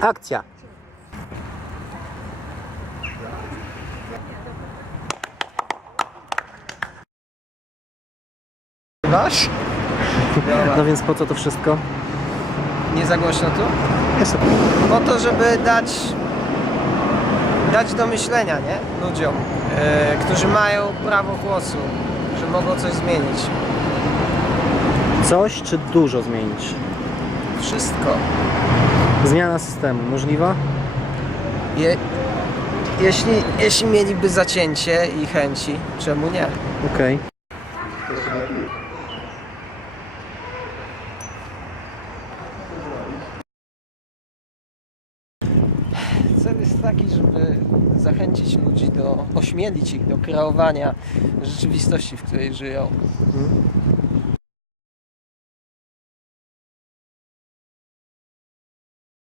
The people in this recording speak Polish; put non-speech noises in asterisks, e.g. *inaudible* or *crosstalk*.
Akcja. Wasz? *laughs* No więc po co to wszystko? Nie za głośno tu? Jest ok. Po to, żeby dać dać do myślenia, nie? Ludziom, e, którzy mają prawo głosu, że mogą coś zmienić. Coś czy dużo zmienić? Wszystko. Zmiana systemu możliwa? Je, jeśli, jeśli mieliby zacięcie i chęci, czemu nie? Okej. Cel jest taki, żeby zachęcić ludzi do, ośmielić ich do kreowania rzeczywistości, w której żyją.